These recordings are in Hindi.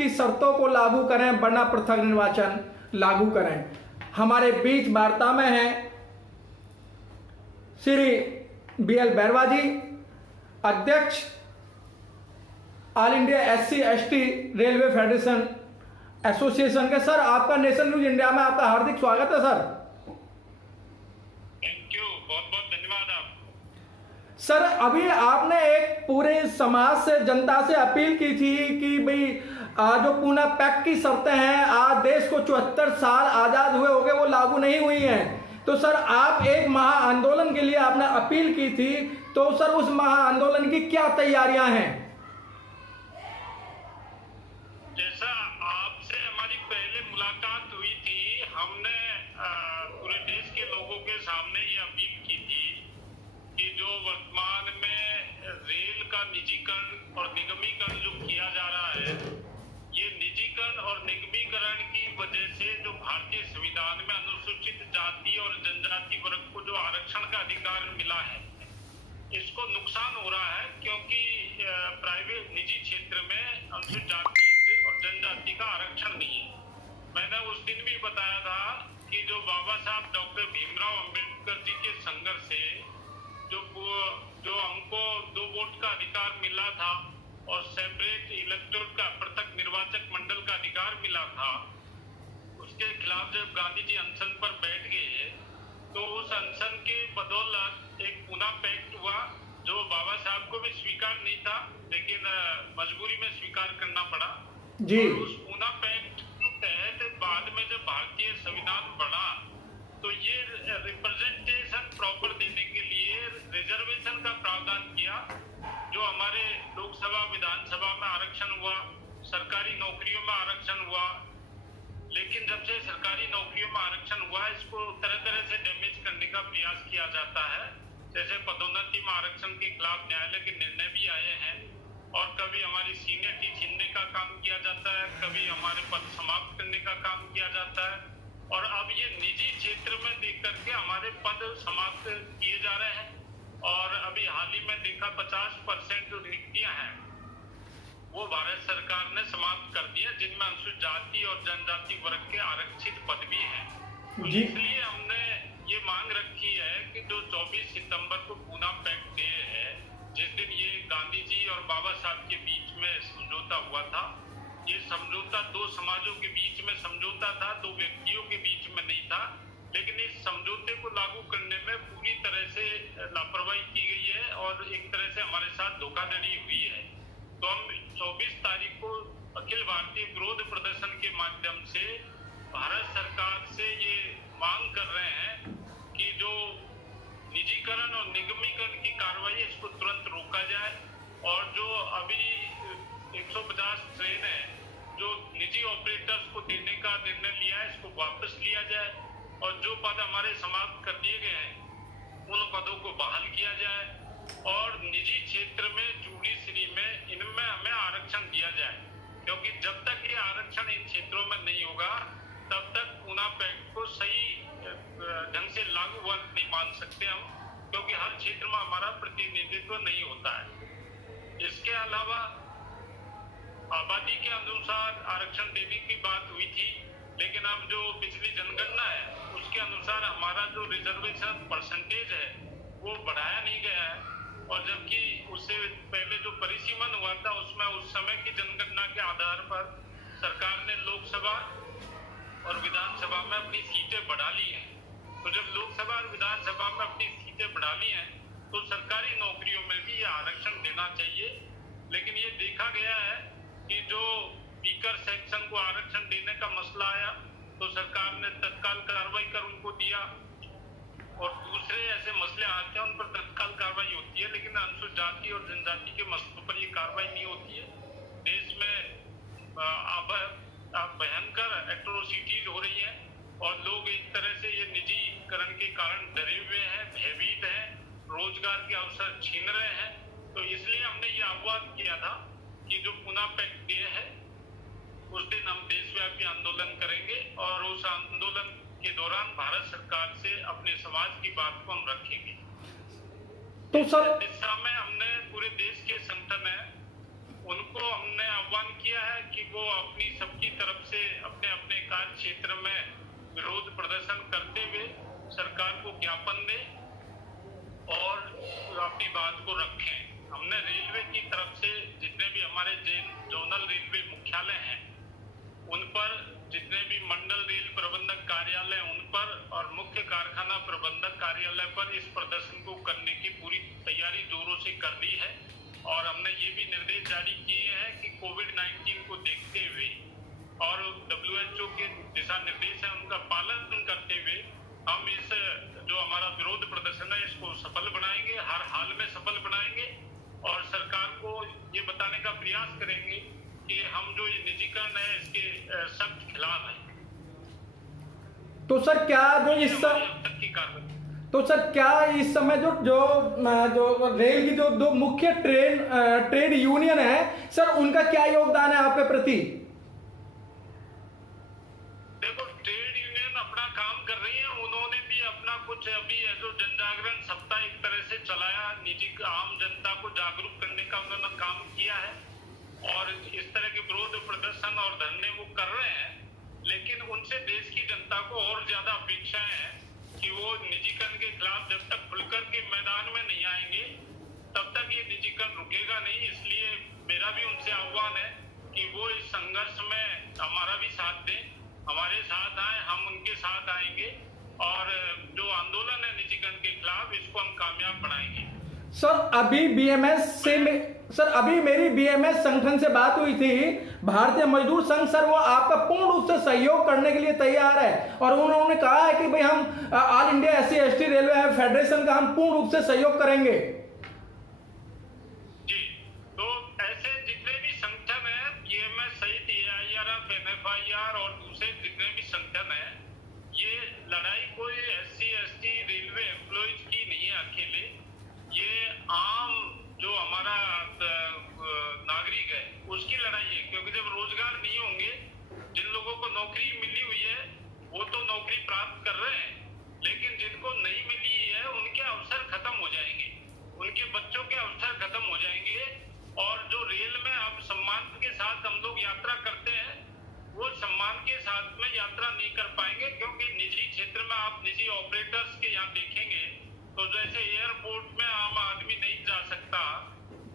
की शर्तों को लागू करें, वरना पृथक निर्वाचन लागू करें। हमारे बीच वार्ता में हैं श्री BL बैरवा जी, अध्यक्ष all India SC/ST railway federation association के। सर, आपका नेशन न्यूज इंडिया में आपका हार्दिक स्वागत है सर। थैंक यू, बहुत बहुत धन्यवाद आपको। सर, अभी आपने एक पूरे समाज से, जनता से अपील की थी कि भाई जो पूना पैक्ट की शर्तें हैं, आज देश को 74 साल आजाद हुए हो गए, वो लागू नहीं हुई हैं। तो सर, आप एक महा आंदोलन के लिए आपने अपील की थी, तो सर उस महा आंदोलन की क्या तैयारियां हैं? जैसा आपसे हमारी पहले मुलाकात हुई थी, हमने पूरे देश के लोगों के सामने ये अपील की थी कि जो वर्तमान में रेल का निजीकरण और निगमीकरण जो किया जा रहा है, ये निजीकरण और निगमीकरण की वजह से जो भारतीय संविधान में अनुसूचित जाति और जनजाति वर्ग को जो आरक्षण का अधिकार मिला है, इसको नुकसान हो रहा है, क्योंकि प्राइवेट निजी क्षेत्र में अनुसूचित जाति और जनजाति का आरक्षण नहीं है। मैंने उस दिन भी बताया था कि जो बाबा साहब डॉक्टर भीमराव अंबेडकर जी के संघर्ष से जो हमको 2 वोट का अधिकार मिला था और सेपरेट इलेक्टोरेट का, पृथक निर्वाचक मंडल का अधिकार मिला था, उसके खिलाफ जब गांधी जी अनशन पर बैठ गए, तो उस अनशन के बदौलत एक पूना पैक्ट हुआ, जो बाबा साहब को भी स्वीकार नहीं था, लेकिन मजबूरी में स्वीकार करना पड़ा जी। और उस पूना पैक्ट के तहत बाद में जब भारतीय संविधान बना, तो ये रिप्रेजेंटेशन प्रॉपर देने के लिए रिजर्वेशन का प्रावधान किया, जो हमारे लोकसभा विधानसभा में आरक्षण हुआ, सरकारी नौकरियों में आरक्षण हुआ। लेकिन जब से सरकारी नौकरियों में आरक्षण हुआ, इसको तरह तरह से डैमेज करने का प्रयास किया जाता है। जैसे पदोन्नति में आरक्षण के खिलाफ न्यायालय के निर्णय भी आए हैं, और कभी हमारी सीनियरिटी छीनने का काम किया जाता है, कभी हमारे पद समाप्त करने का काम किया जाता है, और अब ये निजी क्षेत्र में देख करके हमारे पद समाप्त किए जा रहे हैं। और अभी हाल ही में देखा 50% जो रिक्तियां हैं वो भारत सरकार ने समाप्त कर दिया, जिनमें अनुसूचित जाति और जनजाति वर्ग के आरक्षित पद भी हैं। तो इसलिए हमने ये मांग रखी है कि जो 24 सितंबर को पूना पैक्ट डे है, जिस दिन ये गांधी जी और बाबा साहब के बीच में समझौता हुआ था, ये समझौता 2 समाजों के बीच में समझौता था, 2 व्यक्तियों के बीच में नहीं था। लेकिन इस समझौते को लागू करने में पूरी तरह से लापरवाही की गई है और एक तरह से हमारे साथ धोखाधड़ी हुई है। तो हम 24 तारीख को अखिल भारतीय विरोध प्रदर्शन के माध्यम से भारत सरकार से ये मांग कर रहे हैं कि जो निजीकरण और निगमीकरण की कार्रवाई, इसको तुरंत रोका जाए, और जो अभी 150 ट्रेन है जो निजी ऑपरेटर्स को देने का निर्णय लिया है, इसको वापस लिया जाए, और जो पद हमारे समाप्त कर दिए गए हैं उन पदों को बहाल किया जाए, और निजी क्षेत्र में जुडिशरी में इनमें हमें आरक्षण दिया जाए, क्योंकि जब तक ये आरक्षण इन क्षेत्रों में नहीं होगा, तब तक पूना पैक्ट को सही ढंग से लागू हुआ नहीं मान सकते हम, क्योंकि हर क्षेत्र में हमारा प्रतिनिधित्व नहीं होता है। इसके अलावा आबादी के अनुसार आरक्षण देने की बात हुई थी, लेकिन अब जो पिछली जनगणना है उसके अनुसार हमारा जो रिजर्वेशन परसेंटेज है वो बढ़ाया नहीं गया है, और जबकि उससे पहले जो परिसीमन हुआ था उसमें उस समय की जनगणना के आधार पर सरकार ने लोकसभा और विधानसभा में अपनी सीटें बढ़ा ली हैं। तो जब लोकसभा और विधानसभा में अपनी सीटें बढ़ा ली हैं, तो सरकारी नौकरियों में भी ये आरक्षण देना चाहिए। लेकिन ये देखा गया है कि जो स्पीकर सेक्शन को आरक्षण देने का मसला आया, तो सरकार ने तत्काल कार्रवाई कर उनको दिया, और दूसरे ऐसे मसले आते हैं उन पर तत्काल कार्रवाई होती है, लेकिन अनुसूचित जाति और जनजाति के मसलों पर ये कार्रवाई नहीं होती है। देश में भयंकर एट्रोसिटीज हो रही है, और लोग एक तरह से ये निजीकरण के कारण डरे हुए हैं, भयभीत हैं, रोजगार के अवसर छीन रहे हैं। तो इसलिए हमने ये आह्वान किया था कि जो पूना पैक्ट डे है उस दिन हम देशव्यापी आंदोलन करेंगे, और उस आंदोलन के दौरान भारत सरकार से अपने समाज की बात को हम रखेंगे। तो सर इस दिशा में हमने पूरे देश के संगठन है उनको हमने आह्वान किया है कि वो अपनी सबकी तरफ से अपने अपने कार्य क्षेत्र में विरोध प्रदर्शन करते हुए सरकार को ज्ञापन दें और अपनी बात को रखें। हमने रेलवे की तरफ से जितने भी हमारे जोनल रेलवे मुख्यालय हैं उन पर, जितने भी मंडल रेल प्रबंधक कार्यालय उन पर और मुख्य कारखाना प्रबंधक कार्यालय पर इस प्रदर्शन को करने की पूरी तैयारी जोरों से कर दी है। और हमने ये भी निर्देश जारी किए हैं कि कोविड-19 को देखते हुए और WHO के दिशा निर्देश है उनका पालन करते हुए हम इस जो हमारा विरोध प्रदर्शन है इसको सफल बनाएंगे, हर हाल में सफल बनाएंगे और सरकार को ये बताने का प्रयास करेंगे कि हम जो ये निजीकरण है इसके सख्त खिलाफ है। तो सर क्या जो इस तक की कार्रवाई, तो सर क्या इस समय जो जो जो रेल की जो दो मुख्य ट्रेड यूनियन है सर, उनका क्या योगदान है आपके प्रति? देखो, ट्रेड यूनियन अपना काम कर रही है, उन्होंने भी अपना कुछ अभी जो जनजागरण सप्ताह एक तरह से चलाया, निजी आम जनता को जागरूक करने का उन्होंने काम किया है और इस तरह के विरोध प्रदर्शन और धरने वो कर रहे हैं। लेकिन उनसे देश की जनता को और ज्यादा अपेक्षाएं हैं कि वो निजीकरण के खिलाफ जब तक खुलकर के मैदान में नहीं आएंगे तब तक ये निजीकरण रुकेगा नहीं। इसलिए मेरा भी उनसे आह्वान है कि वो इस संघर्ष में हमारा भी साथ दें, हमारे साथ आए, हम उनके साथ आएंगे और जो आंदोलन है निजीकरण के खिलाफ इसको हम कामयाब बनाएंगे। सर अभी मेरी बीएमएस संगठन से बात हुई थी, भारतीय मजदूर संघ सर वो आपका पूर्ण रूप से सहयोग करने के लिए तैयार है और उन्होंने कहा है कि भाई हम all India SC/ST railway federation का हम पूर्ण रूप से सहयोग करेंगे। जी, तो ऐसे जितने भी संगठन है, बीएमएस सहित AIRF, NFIR और दूसरे जितने भी संगठन है, ये लड़ाई कोई SC/ST रेलवे एम्प्लॉइज की नहीं है अकेले, ये आम जो हमारा नागरिक है उसकी लड़ाई है। क्योंकि जब रोजगार नहीं होंगे, जिन लोगों को नौकरी मिली हुई है वो तो नौकरी प्राप्त कर रहे हैं, लेकिन जिनको नहीं मिली है उनके अवसर खत्म हो जाएंगे, उनके बच्चों के अवसर खत्म हो जाएंगे। और जो रेल में अब सम्मान के साथ हम लोग यात्रा करते हैं वो सम्मान के साथ में यात्रा नहीं कर पाएंगे, क्योंकि निजी क्षेत्र में आप निजी ऑपरेटर्स के यहाँ देखेंगे तो जैसे एयरपोर्ट में आम आदमी नहीं जा सकता,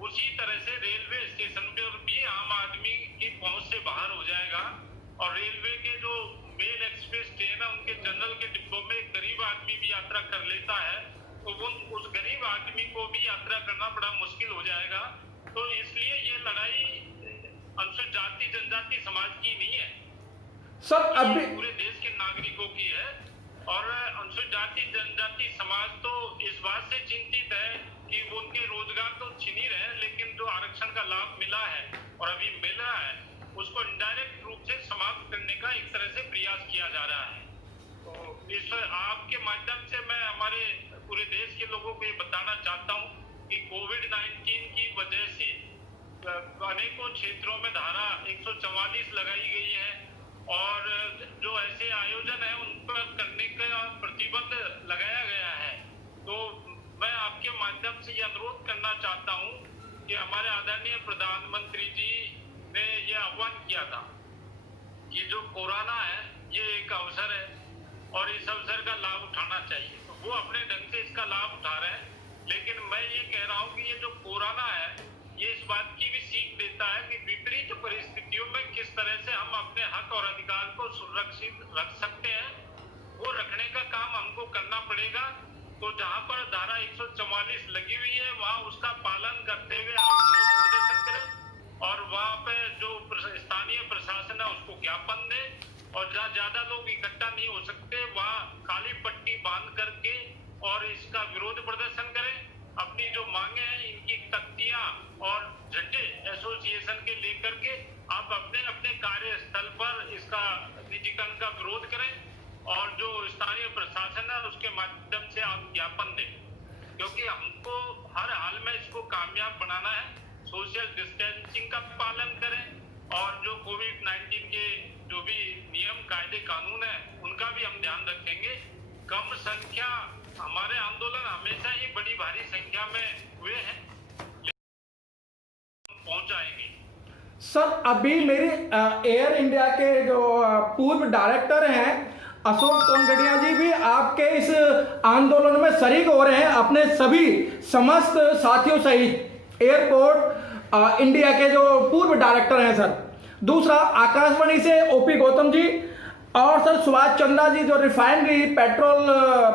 उसी तरह से रेलवे स्टेशन पे भी आम आदमी की पहुंच से बाहर हो जाएगा। और रेलवे के जो मेल एक्सप्रेस ट्रेन है उनके जनरल के डिब्बों में गरीब आदमी भी यात्रा कर लेता है, तो उस गरीब आदमी को भी यात्रा करना बड़ा मुश्किल हो जाएगा। तो इसलिए ये लड़ाई अनुसूचित जाति जनजाति समाज की नहीं है सर, अभी पूरे देश के नागरिकों की है। और अनुसूचित जाति जनजाति समाज तो इस बात से चिंतित है कि वो उनके रोजगार तो छीन ही रहे, लेकिन जो आरक्षण का लाभ मिला है और अभी मिल रहा है उसको इनडायरेक्ट रूप से समाप्त करने का एक तरह से प्रयास किया जा रहा है। तो इस आपके माध्यम से मैं हमारे पूरे देश के लोगों को ये बताना चाहता हूँ कि कोविड-19 की वजह से अनेकों क्षेत्रों में धारा 144 लगाई गई है और जो ऐसे आयोजन है उन पर करने का प्रतिबंध लगाया गया है। तो मैं आपके माध्यम से ये अनुरोध करना चाहता हूँ कि हमारे आदरणीय प्रधानमंत्री जी ने ये आह्वान किया था कि जो कोरोना है ये एक अवसर है और इस अवसर का लाभ उठाना चाहिए। तो वो अपने ढंग से इसका लाभ उठा रहे हैं, लेकिन मैं ये कह रहा हूँ कि ये जो कोरोना है ये इस बात की भी सीख देता है कि विपरीत परिस्थितियों में किस तरह से हम अपने हक और अधिकार को सुरक्षित रख सकते हैं, वो रखने का काम हमको करना पड़ेगा। तो जहां पर धारा 144 लगी हुई है वहां उसका पालन करते हुए आप प्रदर्शन करें और वहां पे जो स्थानीय प्रशासन है उसको ज्ञापन दे और जहाँ ज्यादा लोग इकट्ठा नहीं हो सकते वहां काली पट्टी बांध करके और इसका विरोध प्रदर्शन करें। अपनी जो मांगे हैं इनकी तख्तियां और झंडे एसोसिएशन के लेकर के आप अपने अपने कार्यस्थल पर इसका निजीकरण का विरोध करें और जो स्थानीय प्रशासन है उसके माध्यम से आप ज्ञापन दें, क्योंकि हमको हर हाल में इसको कामयाब बनाना है। सोशल डिस्टेंसिंग का पालन करें और जो कोविड-19 के जो भी नियम कायदे कानून है उनका भी हम ध्यान रखेंगे। कम संख्या, हमारे आंदोलन हमेशा ही बड़ी भारी संख्या में हुए हैं, पहुंचाएंगे। सर अभी मेरी एयर इंडिया के जो पूर्व डायरेक्टर हैं अशोक तोंगड़िया जी भी आपके इस आंदोलन में शरीक हो रहे हैं अपने सभी समस्त साथियों सहित। एयरपोर्ट इंडिया के जो पूर्व डायरेक्टर हैं सर। दूसरा आकाशवाणी से ओपी गौतम जी और सर सुभाष चंद्रा जी जो रिफाइनरी पेट्रोल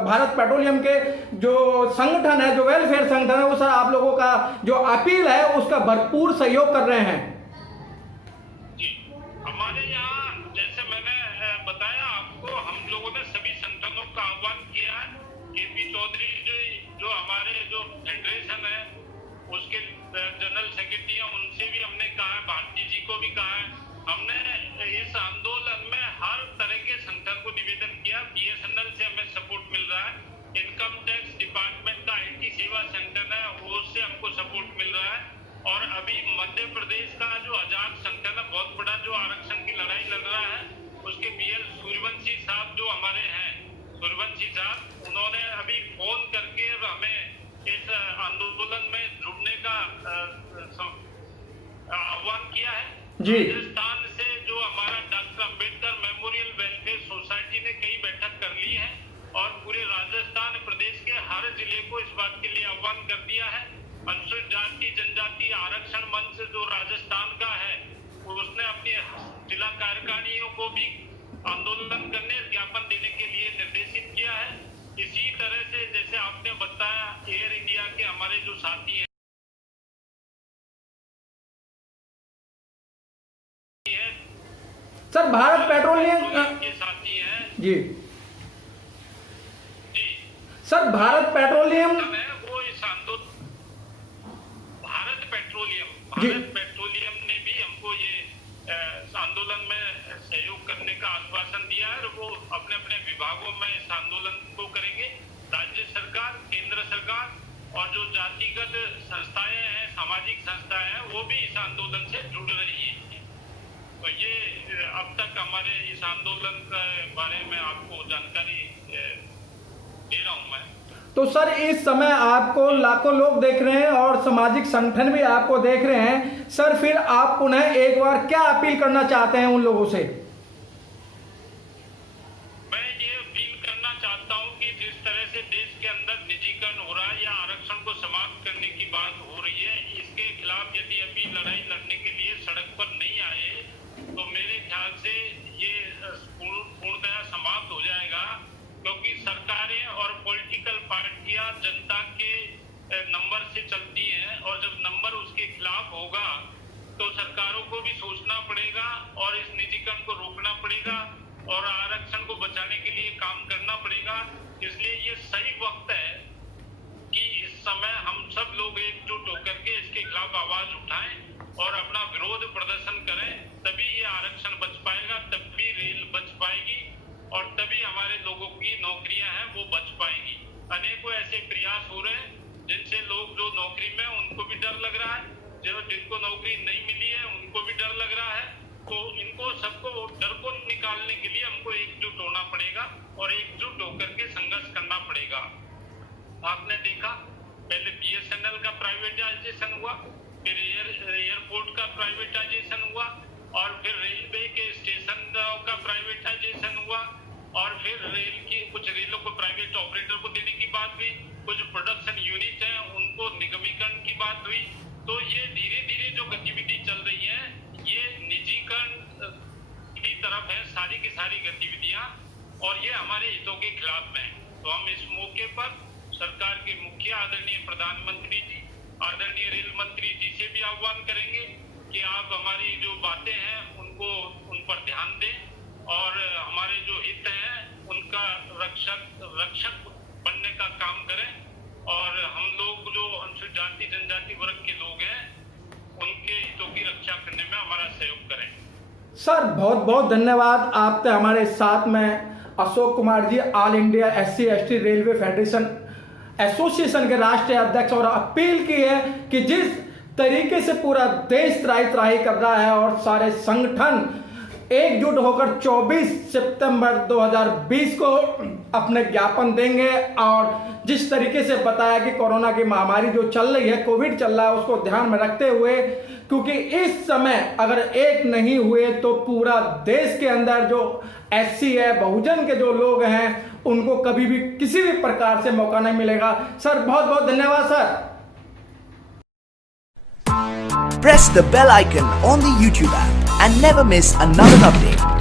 भारत पेट्रोलियम के जो संगठन है, जो वेलफेयर संगठन है, वो सर आप लोगों का जो अपील है उसका भरपूर सहयोग कर रहे हैं। हमारे यहाँ जैसे मैंने बताया आपको, हम लोगों ने सभी संगठनों का आह्वान किया है। केपी चौधरी जी जो हमारे जो फेडरेशन है उसके जनरल सेक्रेटरी हैं, उनसे भी हमने कहा है, भारती जी को भी कहा है। हमने इस आंदोलन में हर तरह के संगठन को निवेदन किया। बीएसएनएल से हमें सपोर्ट मिल रहा है, इनकम टैक्स डिपार्टमेंट का आईटी सेवा संगठन है उससे हमको सपोर्ट मिल रहा है, और अभी मध्य प्रदेश का जो आजाद संगठन है बहुत बड़ा जो आरक्षण की लड़ाई लड़ रहा है, उसके बीएल सूर्यवंशी साहब जो हमारे हैं, सूर्यवंशी साहब, उन्होंने अभी फोन करके हमें इस आंदोलन में जुड़ने का आह्वान किया है। राजस्थान से जो हमारा doctor Ambedkar memorial welfare society ने कई बैठक कर ली है और पूरे राजस्थान प्रदेश के हर जिले को इस बात के लिए आह्वान कर दिया है। अनुसूचित जाति जनजाति आरक्षण मंच जो राजस्थान का है उसने अपनी जिला कार्यकारिणियों को भी आंदोलन करने ज्ञापन देने के लिए निर्देशित किया है। इसी तरह से जैसे आपने बताया एयर इंडिया के हमारे जो साथी हैं सर भारत पेट्रोलियम के साथी हैं जी सर भारत पेट्रोलियम वो इस भारत पेट्रोलियम ने भी हमको ये आंदोलन में सहयोग करने का आश्वासन दिया है और वो अपने अपने विभागों में इस आंदोलन को करेंगे। राज्य सरकार, केंद्र सरकार और जो जातिगत संस्थाएं हैं, सामाजिक संस्थाएं हैं, वो भी इस आंदोलन से जुड़ रही है। तो ये अब तक हमारे इस आंदोलन के बारे में आपको जानकारी दे रहा हूं मैं। तो सर इस समय आपको लाखों लोग देख रहे हैं और सामाजिक संगठन भी आपको देख रहे हैं सर, फिर आप पुनः एक बार क्या अपील करना चाहते हैं उन लोगों से? मैं ये अपील करना चाहता हूं कि जिस तरह से देश के अंदर निजीकरण हो रहा है या आरक्षण को समाप्त करने की बात हो रही है, इसके खिलाफ यदि अभी लड़ाई लड़ने के लिए सड़क पर नहीं आए तो मेरे ख्याल से ये पूर्णतः समाप्त हो जाएगा, क्योंकि सरकारें और पॉलिटिकल पार्टियां जनता के नंबर से चलती हैं और जब नंबर उसके खिलाफ होगा तो सरकारों को भी सोचना पड़ेगा और इस निजीकरण को रोकना पड़ेगा और आरक्षण को बचाने के लिए काम करना पड़ेगा। इसलिए ये सही वक्त है कि इस समय हम सब लोग एकजुट होकर के इसके खिलाफ आवाज उठाएं और अपना विरोध प्रदर्शन करें, तभी ये आरक्षण बच पाएगा, तभी रेल बच पाएगी और तभी हमारे लोगों की नौकरियां हैं वो बच पाएगी। अनेकों ऐसे प्रयास हो रहे हैं जिनसे लोग जो नौकरी में उनको भी डर लग रहा है, जो जिनको नौकरी नहीं मिली है उनको भी डर लग रहा है। तो इनको सबको डर को निकालने के लिए हमको एकजुट होना पड़ेगा और एकजुट होकर के संघर्ष करना पड़ेगा। आपने देखा पहले बीएसएनएल का प्राइवेटाइजेशन हुआ, फिर एयरपोर्ट का प्राइवेटाइजेशन हुआ और फिर रेलवे के स्टेशन का प्राइवेटाइजेशन हुआ और फिर रेल की कुछ रेलों को प्राइवेट ऑपरेटर को देने की बात हुई, कुछ प्रोडक्शन यूनिट हैं उनको निगमीकरण की बात हुई। तो ये धीरे धीरे जो गतिविधि चल रही है ये निजीकरण की तरफ है सारी की सारी गतिविधियां और ये हमारे हितों के खिलाफ में है। तो हम इस मौके पर सरकार के मुखिया आदरणीय प्रधानमंत्री जी, आदरणीय रेल मंत्री जी से भी आह्वान करेंगे कि आप हमारी जो बातें हैं उन पर ध्यान दें और हमारे जो हित हैं उनका रक्षक बनने का काम करें और हम लोग जो अनुसूचित जाति जनजाति वर्ग के लोग हैं उनके हितों की रक्षा करने में हमारा सहयोग करें। सर बहुत बहुत धन्यवाद। आपने हमारे साथ में Ashok Kumar ji, all India SC/ST railway federation association के राष्ट्रीय अध्यक्ष, और अपील की है कि जिस तरीके से पूरा देश त्राही कर रहा है और सारे संगठन एकजुट होकर 24 सितंबर 2020 को अपने ज्ञापन देंगे। और जिस तरीके से बताया कि कोरोना की महामारी जो चल रही है, कोविड चल रहा है, उसको ध्यान में रखते हुए, क्योंकि इस समय अगर एक नहीं हुए तो पूरा देश के अंदर जो एससी है, बहुजन के जो लोग हैं, उनको कभी भी किसी भी प्रकार से मौका नहीं मिलेगा। सर बहुत बहुत धन्यवाद sir. Press the bell icon on the YouTube app and never miss another update.